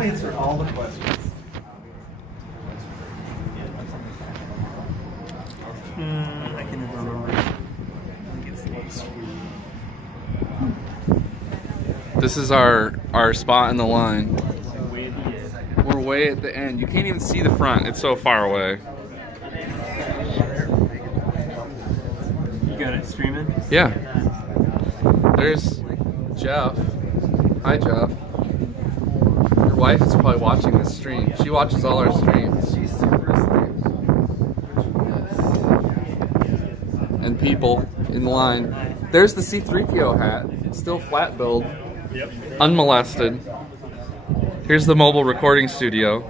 Answer all the questions. I can never remember. This is our spot in the line. We're way at the end. You can't even see the front. It's so far away. You got it streaming? Yeah. There's Jeff. Hi, Jeff. Your wife is probably watching this stream. She watches all our streams. She's super asleep. And people in line. There's the C-3PO hat. Still flat build. Yep. Unmolested. Here's the mobile recording studio.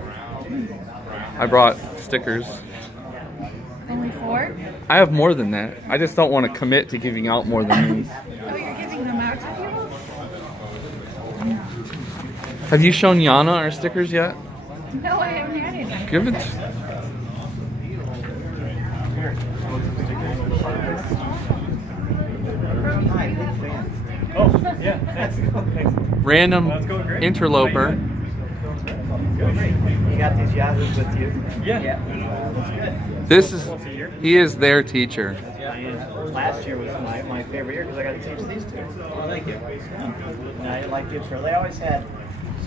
I brought stickers. Only 4? I have more than that. I just don't want to commit to giving out more than these. Oh, you're giving them out to people? Have you shown Yana our stickers yet? No, I haven't had any. Give it. Oh, yeah. Thanks. Random Let's go, great. interloper. You got these yahoos with you? Yeah. That's good. This is, he is their teacher. And last year was my favorite year because I got to teach these two. Oh, thank you. And I liked it for, they always had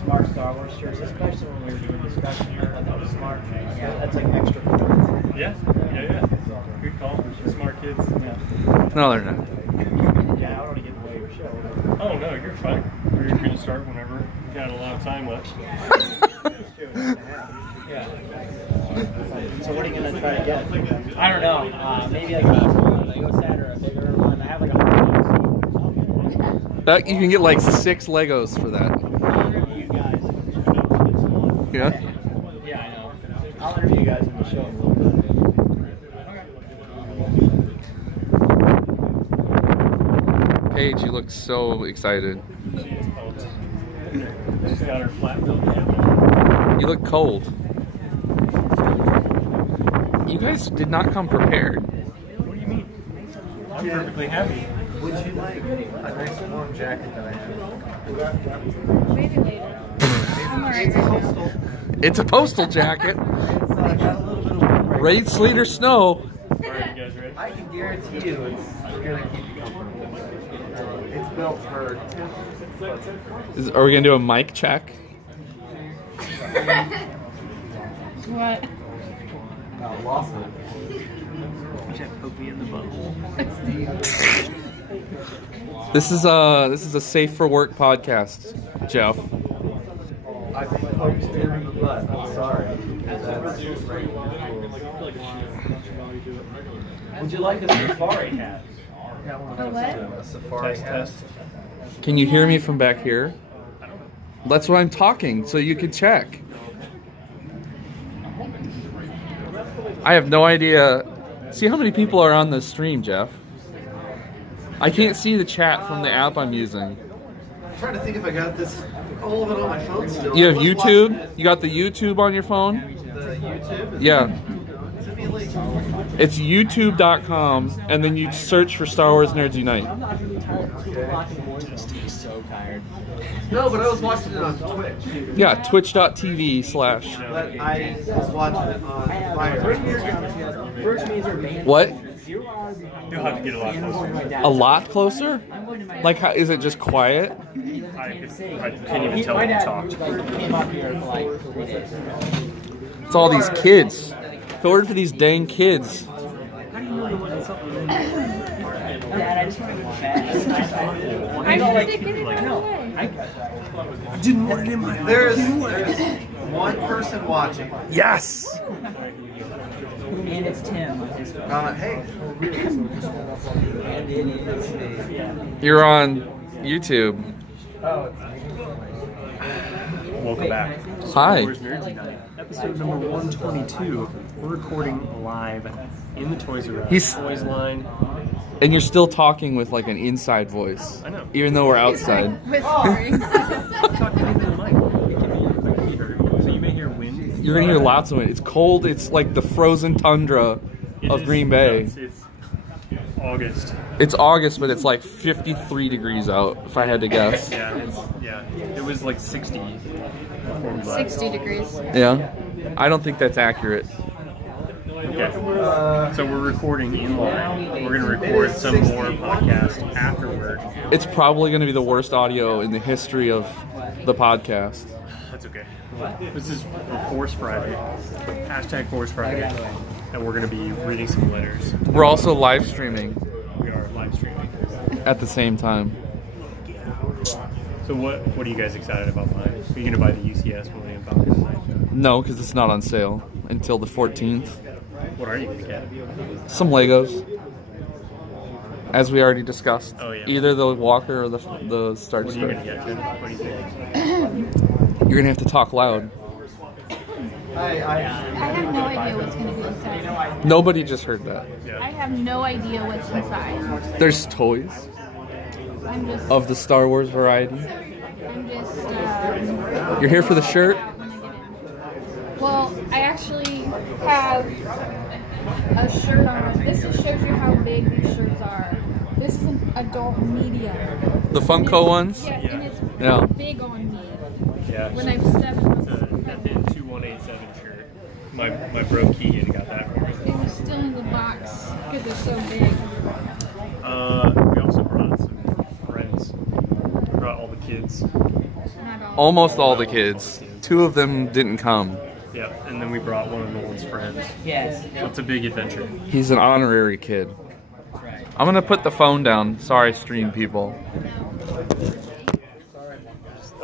smart Star Wars shirts, especially when we were doing discussion. I thought that was smart. Yeah, that's like extra cool. Yeah. Good call. Smart kids. Yeah. No, they're not. Yeah, I don't want to get away your show. Oh, no, you're fine. We're going to start whenever. You got a lot of time left. Yeah. So what are you going to try to get? I don't know. Maybe like a Lego set or a bigger one. I have like a That, you can get like 6 Legos for that. you guys. Yeah? Yeah, I know. I'll interview you guys in the show in a little bit. Paige, you look so excited. She's got her flat build camera. You look cold. You guys did not come prepared. What do you mean? I'm perfectly happy. Would you like a nice warm jacket that I have? Maybe later. I'm alright right now. It's a postal jacket. It's got a little bit of wind right Rain, sleet, or snow. All right, you guys ready? I can guarantee you it's going to keep you comfortable. It's built for Are we gonna do a mic check? What? lost it. Jeff poked me in the butthole. This is a safe for work podcast, Jeff. I poked you in the butt. I'm sorry. Would you like a safari hat? A what? A safari hat. Can you hear me from back here? That's why I'm talking, so you can check. I have no idea. See how many people are on this stream, Jeff? I can't see the chat from the app I'm using. I'm trying to think if I got this, all of it on my phone still. You have YouTube? You got the YouTube on your phone? The YouTube? Yeah. Send me a link. It's youtube.com, and then you search for Star Wars Nerds Unite. So tired. No, but I was watching it on Twitch. Yeah, twitch.tv/ But I was watching it on Fire. What? You'll have to get a lot closer. A lot closer? Like, how, is it just quiet? I can't even tell when you talked. It's all these kids. Feel word for these dang kids. I just get it right away. Didn't want it in my. There's one person watching. Yes! And it's Tim. Hey. And it is me. You're on YouTube. Welcome back. Hi. Star Wars Nerds Unite. Episode number 122. We're recording live in the Toys R Us Toys line. And you're still talking with like an inside voice. I know. Even though we're outside. With Corey. Talk into the mic. So you may hear wind. You're gonna hear lots of it. It's cold. It's like the frozen tundra of Green Bay. It's August. It's August, but it's like 53 degrees out, if I had to guess. Yeah, it was like 60 60 degrees. Yeah? I don't think that's accurate. Okay. So we're recording in live. We're going to record some more podcast afterward. It's probably going to be the worst audio in the history of the podcast. That's okay. This is for Force Friday. Hashtag Force Friday. And we're going to be reading some letters. We're also live streaming We are live streaming. at the same time. So what are you guys excited about buying? Are you going to buy the UCS Millennium Falcon tonight? No, because it's not on sale until the 14th. What are you going to get? Some Legos, as we already discussed. Oh, yeah. Either the Walker or the Star What are you going to Destroyer. get, Jen? What do you think? You're gonna have to talk loud. I have no idea what's going to be inside. Nobody just heard that. I have no idea what's inside. There's toys I'm just. of the Star Wars variety. I'm just. You're here for the shirt? Well, I actually have a shirt on. This just shows you how big these shirts are. This is an adult medium. The Funko ones? Yes, and it's Yeah. big on me. Yeah. When I'm 7. It's a FN 2187 shirt. My bro Keegan got that for me. It was still in the box because it's so big. We also brought some friends. We brought all the kids. Not all. Almost all the kids. 2 of them didn't come. Yeah, and then we brought one of Nolan's friends. Yes. It's a big adventure. He's an honorary kid. I'm gonna put the phone down. Sorry, stream people.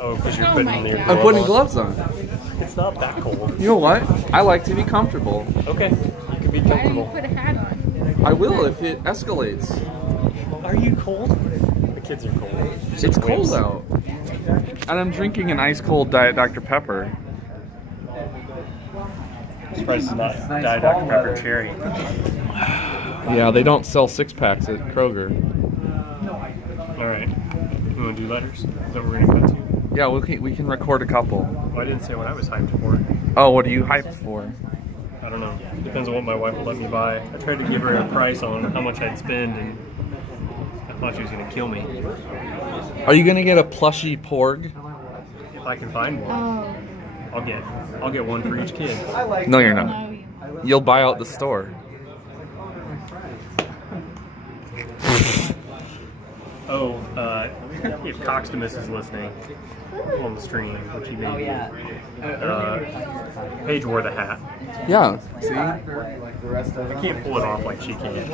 Oh, because you're Oh putting my your God. I'm putting gloves gloves on. on. It's not that cold. You know what? I like to be comfortable. Okay, you can be Why didn't you comfortable. put a hat on? I will if it escalates. Are you cold? The kids are cold. It's cold out. And I'm drinking an ice cold Diet Dr. Pepper. I'm surprised it's not Diet Dr. Pepper Cherry. Yeah, they don't sell 6-packs at Kroger. Alright. You want to do letters? Is that what we're going to cut to? Yeah, we can record a couple. Well, I didn't say what I was hyped for. Oh, what are you hyped for? I don't know. Depends on what my wife will let me buy. I tried to give her a price on how much I'd spend, and I thought she was going to kill me. Are you gonna get a plushy Porg? If I can find one, Oh, I'll get one for each kid. No, you're not. no. You'll buy out the store. Oh, if Coxtimus is listening on the stream, which he may be, Paige wore the hat. Yeah. See? I can't pull it off like she can.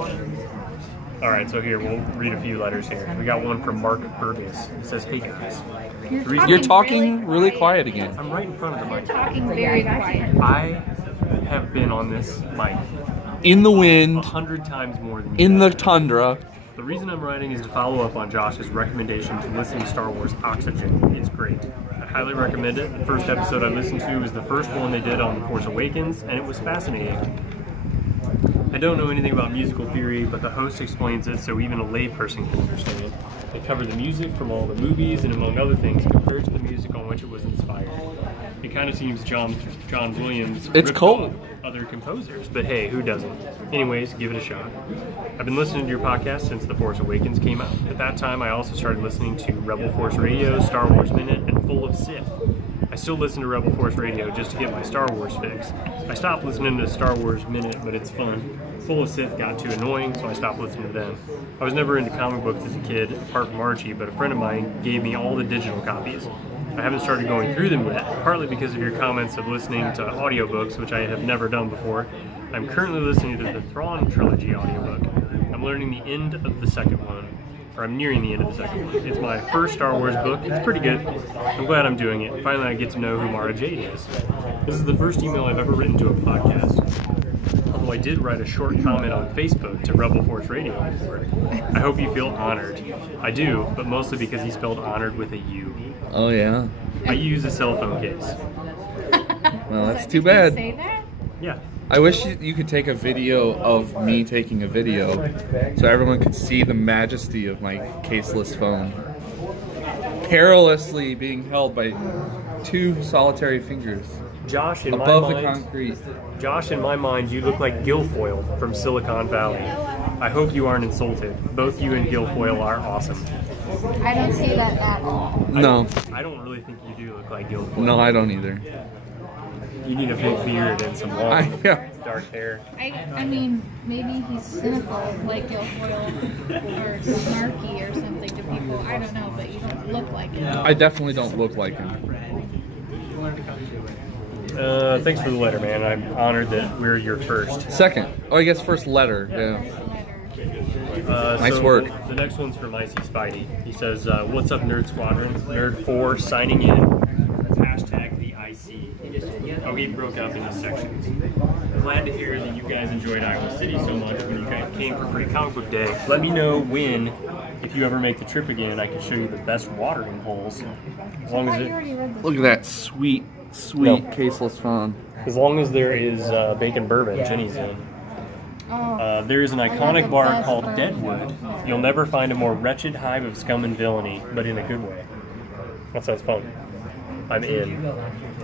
Alright, so here, we'll read a few letters here. We got one from Mark Burgess. It says, "Hey guys, You're talking really quiet again. I'm right in front of the mic. Talking very quiet. I have been on this mic In the wind, 100 times more than you. in the tundra. The reason I'm writing is to follow up on Josh's recommendation to listen to Star Wars Oxygen. It's great. I highly recommend it. The first episode I listened to was the first one they did on The Force Awakens, and it was fascinating. I don't know anything about musical theory, but the host explains it so even a layperson can understand. They cover the music from all the movies, and among other things, compared to the music on which it was inspired. It kind of seems John Williams It's ripped cold. off other composers, but hey, who doesn't? Anyways, give it a shot. I've been listening to your podcast since The Force Awakens came out. At that time, I also started listening to Rebel Force Radio, Star Wars Minute, and Full of Sith. I still listen to Rebel Force Radio just to get my Star Wars fix. I stopped listening to Star Wars Minute, but it's fun. Full of Sith got too annoying, so I stopped listening to them. I was never into comic books as a kid, apart from Archie, but a friend of mine gave me all the digital copies. I haven't started going through them yet, partly because of your comments of listening to audiobooks, which I have never done before. I'm currently listening to the Thrawn Trilogy audiobook. I'm learning the end of the second one, or I'm nearing the end of the second one. It's my first Star Wars book. It's pretty good. I'm glad I'm doing it. Finally, I get to know who Mara Jade is. This is the first email I've ever written to a podcast. Although I did write a short comment on Facebook to Rebel Force Radio before. I hope you feel honored. I do, but mostly because he spelled honored with a U. Oh yeah. I use a cell phone case. Well, that's too Did you bad. say that? Yeah. I wish you could take a video of me taking a video so everyone could see the majesty of my caseless phone. Perilously being held by 2 solitary fingers Josh, in above my the mind, concrete. Josh, in my mind, you look like Guilfoyle from Silicon Valley. I hope you aren't insulted. Both you and Guilfoyle are awesome. I don't see that at all. No. I don't really think you do look like Guilfoyle. No, I don't either. You need a big beard and some long, Yeah. dark hair. I mean, maybe he's cynical like Guilfoyle or snarky or something to people. I don't know, but you don't look like him. I definitely don't look like him. Thanks for the letter, man. I'm honored that we're your first. Second. Oh, I guess first letter. Yeah. Nice work. The next one's from Icy Spidey. He says, "What's up, Nerd Squadron? Nerd 4 signing in. Hashtag the IC." Oh, he broke up into sections. Glad to hear that you guys enjoyed Iowa City so much when you guys came for Free Comic Book Day. Let me know when, if you ever make the trip again, I can show you the best watering holes. As long as Look at that sweet caseless phone. As long as there is bacon bourbon, Jenny's in. There is an iconic bar called Deadwood. You'll never find a more wretched hive of scum and villainy, but in a good way. That sounds fun. I'm in.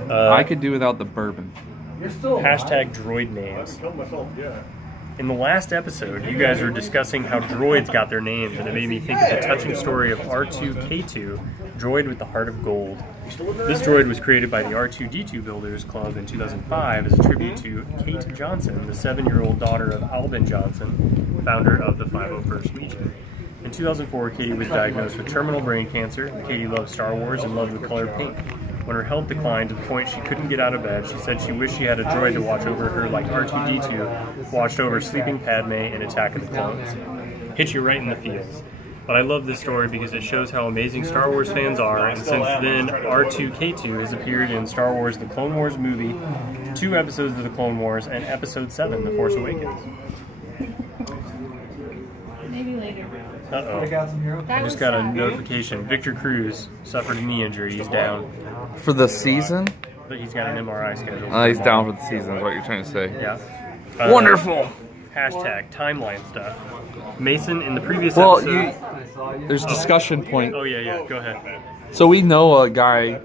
I could do without the bourbon. Hashtag droid names. In the last episode, you guys were discussing how droids got their names, and it made me think of the touching story of R2-K2, droid with the heart of gold. This droid was created by the R2-D2 Builders Club in 2005 as a tribute to Kate Johnson, the 7-year-old daughter of Albin Johnson, founder of the 501st Legion. In 2004, Katie was diagnosed with terminal brain cancer. Katie loved Star Wars and loved the color pink. When her health declined to the point she couldn't get out of bed, she said she wished she had a droid to watch over her like R2-D2 watched over sleeping Padme in Attack of the Clones. Hit you right in the feels. But I love this story because it shows how amazing Star Wars fans are, and since then, R2-K2 has appeared in Star Wars The Clone Wars movie, 2 episodes of The Clone Wars, and Episode 7, The Force Awakens. Maybe later. Uh-oh. I just got a notification. Victor Cruz suffered a knee injury. He's down. For the season? But he's got an MRI scheduled. He's down for the season, is what you're trying to say. Yeah. Wonderful! Hashtag timeline stuff. Mason, in the previous episode... there's discussion point. Oh, yeah, go ahead. So we know a guy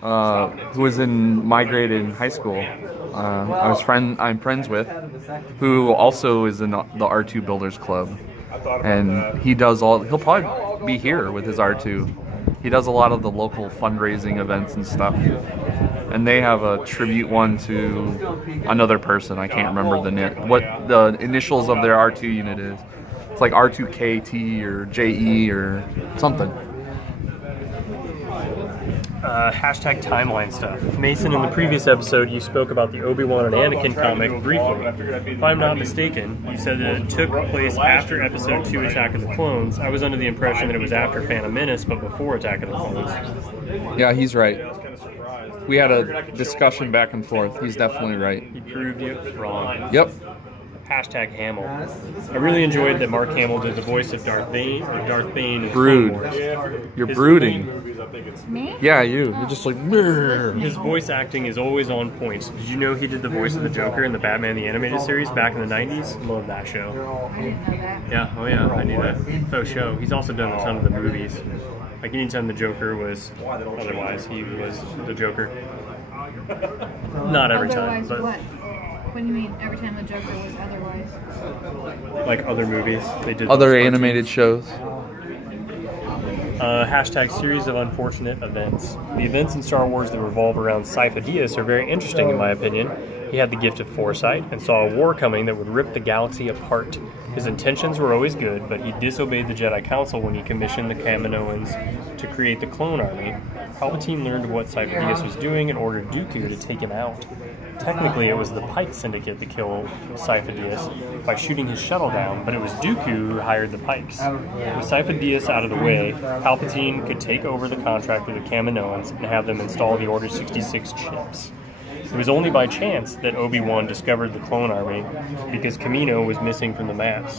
who was in my grade in high school. I'm friends with, who also is in the R2 Builders Club. And he does he'll probably be here with his R2. He does a lot of the local fundraising events and stuff. And they have a tribute one to another person. I can't remember what the initials of their R2 unit is. It's like R2KT or JE or something. Hashtag timeline stuff. Mason, in the previous episode, you spoke about the Obi-Wan and Anakin comic briefly. If I'm not mistaken, you said that it took place after Episode 2, Attack of the Clones. I was under the impression that it was after Phantom Menace, but before Attack of the Clones. Yeah, he's right. We had a discussion back and forth. He's definitely right. He proved you wrong. Yep. Hashtag Hamill. I really enjoyed that Mark Hamill did the voice of Darth Bane in Brood. Clone Wars. You're brooding. Me? Yeah, you. You're just like, "Brr." His voice acting is always on point. Did you know he did the voice of the Joker in the Batman the Animated Series back in the 90s? Love that show. I didn't know that. Yeah, oh yeah, I knew that. Faux show. He's also done a ton of the movies. Like anytime the Joker was otherwise, he was the Joker. Not every time, Otherwise but what? What do you mean every time the Joker was otherwise? like other movies, they did Other those animated shows. Hashtag series of unfortunate events. The events in Star Wars that revolve around Sifo Dyas are very interesting in my opinion. He had the gift of foresight and saw a war coming that would rip the galaxy apart. His intentions were always good, but he disobeyed the Jedi Council when he commissioned the Kaminoans to create the clone army. Palpatine learned what Sifo Dyas was doing and ordered Dooku to take him out. Technically, it was the Pike Syndicate that killed Sifo Dyas by shooting his shuttle down, but it was Dooku who hired the Pikes. With Sifo Dyas out of the way, Palpatine could take over the contract with the Kaminoans and have them install the Order 66 chips. It was only by chance that Obi-Wan discovered the clone army because Kamino was missing from the maps.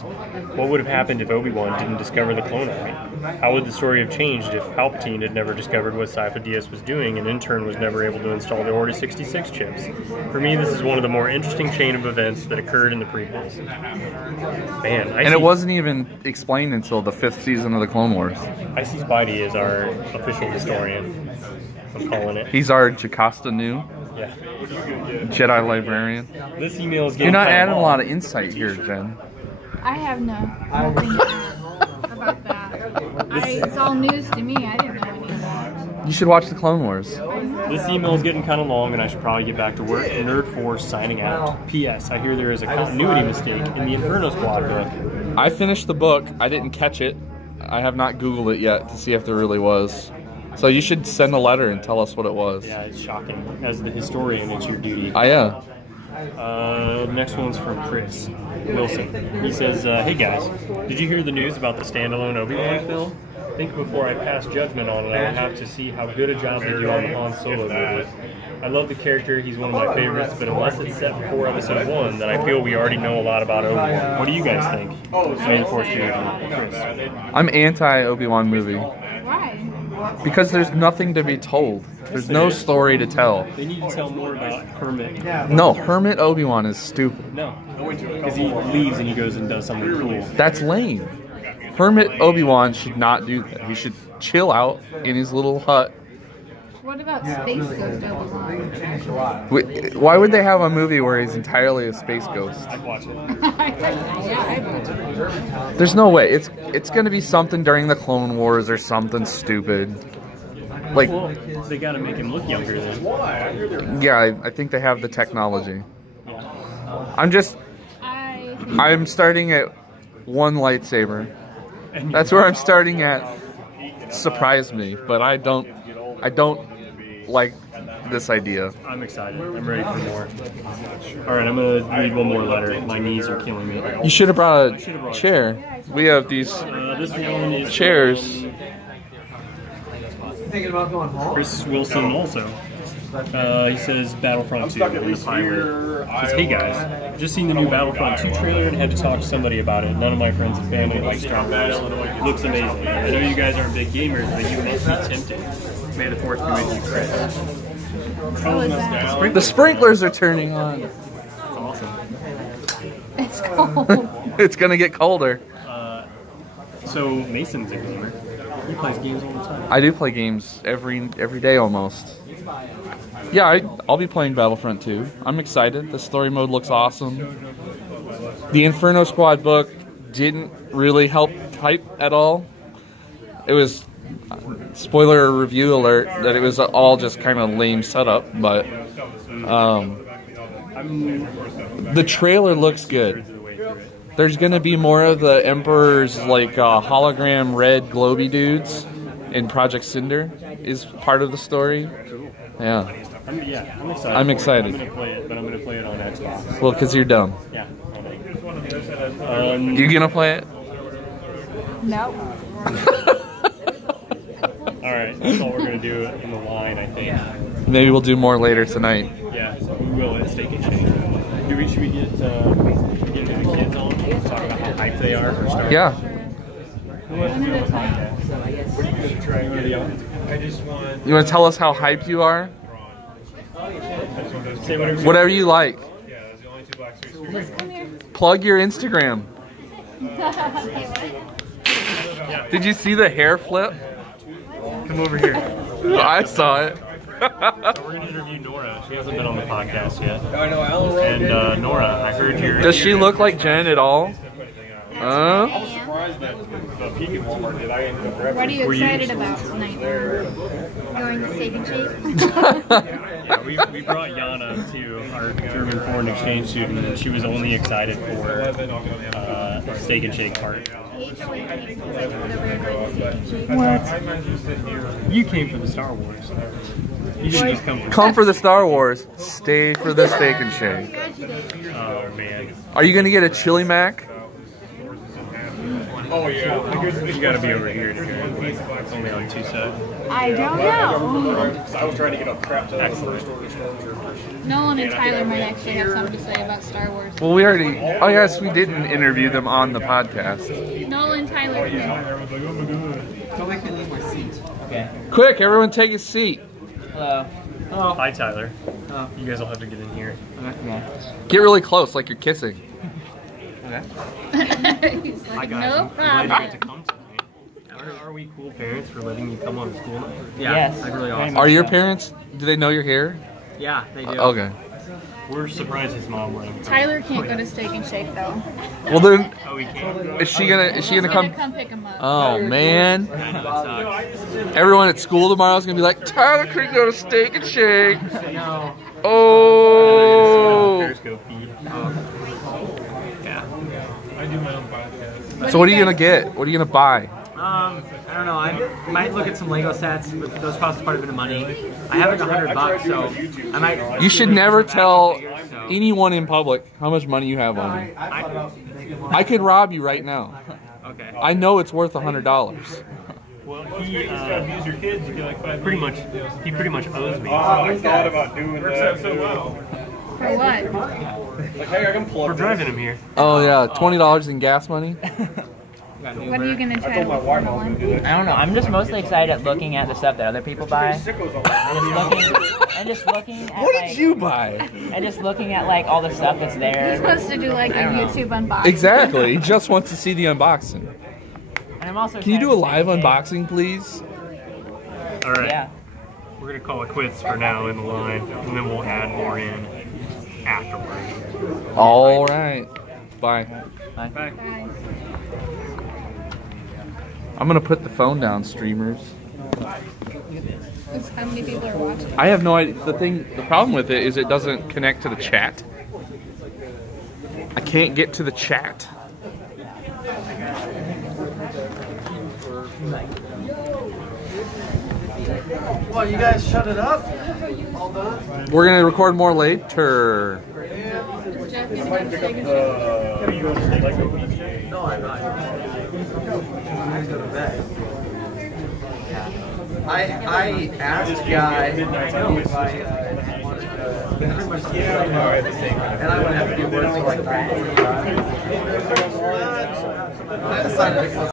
What would have happened if Obi-Wan didn't discover the clone army? How would the story have changed if Palpatine had never discovered what Sifo Dyas was doing and in turn was never able to install the Order 66 chips? For me, this is one of the more interesting chain of events that occurred in the prequels. Man, And it wasn't even explained until the 5th season of the Clone Wars. Icy Spidey is our official historian. I'm calling it. He's our Jocasta Nu, Yeah. Jedi librarian. This email is getting You're not kind adding a long. lot of insight here, Jen. I have nothing to add about that. It's all news to me. I didn't know any of that. You should watch the Clone Wars. I This email is getting kind of long, and I should probably get back to work. Nerd Force signing out. P.S. I hear there is a continuity mistake in the Inferno Squad book. I finished the book. I didn't catch it. I have not Googled it yet to see if there really was. So you should send a letter and tell us what it was. Yeah, it's shocking. As the historian, it's your duty. Yeah. Next one's from Chris Wilson. He says, hey guys, did you hear the news about the standalone Obi-Wan film? I think before I pass judgment on it, I'll have to see how good a job they do on the Han Solo movie. I love the character, he's one of my favorites, but unless it's set before episode 1, then I feel we already know a lot about Obi-Wan. What do you guys think? May the Force be with you, Chris. I'm anti Obi-Wan movie. Why? Because there's nothing to be told. There's no story to tell. They need to tell more about Hermit. No, Hermit Obi-Wan is stupid. No, because he leaves and he goes and does something cool. That's lame. Hermit Obi-Wan should not do that. He should chill out in his little hut. What about Space Ghost Obi-Wan? Why would they have a movie where he's entirely a space ghost? I'd watch it. Yeah, I would. There's no way. It's going to be something during the Clone Wars or something stupid. Like, Well, they gotta make him look younger then. yeah, I think they have the technology. I'm starting at one lightsaber. That's where I'm starting at. Surprise me, but I don't like this idea. I'm excited. I'm ready for more. Alright, I'm gonna read one more letter. My knees are killing me. You should have brought a chair. We have these This one is chairs. Thinking about going home? Chris Wilson also. He says Battlefront 2 in the pilot. He says, hey guys, just seen the new Battlefront 2 trailer and had to talk to somebody about it. None of my friends and family like Star Wars. It looks amazing. I know you guys aren't big gamers, but you make me tempted. May the Force be with you, Chris. What was that? The sprinklers are turning on. That's awesome. It's cold. It's gonna get colder. So Mason's a gamer. He plays games all the time. I do play games every day almost. Yeah, I'll be playing Battlefront 2. I'm excited. The story mode looks awesome. The Inferno Squad book didn't really help hype at all. It was, spoiler review alert, that it was all just kind of lame setup, but the trailer looks good. There's going to be more of the Emperor's like hologram red globy dudes in Project Cinder is part of the story. Yeah. I'm excited. I'm going to play it, but I'm going to play it on Xbox. Well, because you're dumb. Yeah. You going to play it? No. Alright, that's all we're going to do in the line, I think. Maybe we'll do more later tonight. Yeah, we will at Steak and Shake. Should we get the kids on? Talk about how hyped they are for Star Wars? Yeah. One at a time. What are you going to try and get on? You want to tell us how hyped you are? Say whatever. Whatever you like. Just come here. Plug your Instagram. Did you see the hair flip? Come over here. I saw it. We're going to interview Nora. She hasn't been on the podcast yet. And Nora, I heard you're... Does she look like Jen at all? What are you excited about tonight? Going to Steak and Shake? Yeah, we brought Yana to our German foreign exchange student, and she was only excited for Steak and Shake part. What? You came for the Star Wars. You didn't just come for... Come for the Star Wars. Stay for the Steak and Shake. Oh, man. Are you going to get a chili mac? Oh, yeah. You gotta be over here to hear it. It's only on 2 sides. I don't know. I was trying to get a crap ton of first order stormtroopers. Nolan and Tyler might actually have something to say about Star Wars. Well, we already... Oh, yes, we didn't interview them on the podcast. Nolan, Tyler, come here. Nobody can leave my seat. Okay. Quick, everyone take a seat. Hello. Oh. Hi, Tyler. Oh. You guys will have to get in here. Okay. Get really close, like you're kissing. Okay. He's Hi, like, guys. no I'm glad you got to problem. come tonight. Are we cool parents for letting you come on school night? Yeah. Yes. That's really Very awesome. much Are your so. parents... Do they know you're here? Yeah, they do. Okay. We're surprised his mom let him. Tyler can't go to Steak and Shake though. Well then, Oh, he can't. is she gonna He's gonna come? come pick him up. Oh man, I know, it sucks. everyone at school tomorrow is gonna be like, Tyler could go to Steak and Shake. No. Oh. Periscope feed. Yeah. So what are you gonna get? What are you gonna buy? I don't know. I might look at some Lego sets, but those cost quite a bit of money. I have like $100, so I might. You should never tell anyone in public how much money you have on you. I could rob you right now. Okay. I know it's worth $100. Well, he pretty much owes me. I thought about doing that. For what? Like, hey, I can plug We're driving him here. Oh yeah, $20 in gas money. What are you gonna try to my look wife for I was one? gonna do that. I don't know. I'm just mostly excited at looking at the stuff that other people buy. Sickos on that. And just looking at What like, did you buy? and just looking at like all the stuff that's You're there. supposed to do like a YouTube unboxing. Exactly. He just wants to see the unboxing. And I'm also Can you do a live excited to unboxing, please? All right. Yeah. We're gonna call it quits for now in the line, and then we'll add more in afterwards. All right. Bye. Bye. Bye. Bye. I'm gonna put the phone down, streamers. That's how many people are watching. I have no idea. The problem with it is it doesn't connect to the chat. I can't get to the chat. Well, you guys shut it up. We're gonna record more later. Jeff, you can go to Steak and Shake. No, I'm not. I go to bed. I asked a guy if I wanted to, and I would have to do work till like 3. I decided to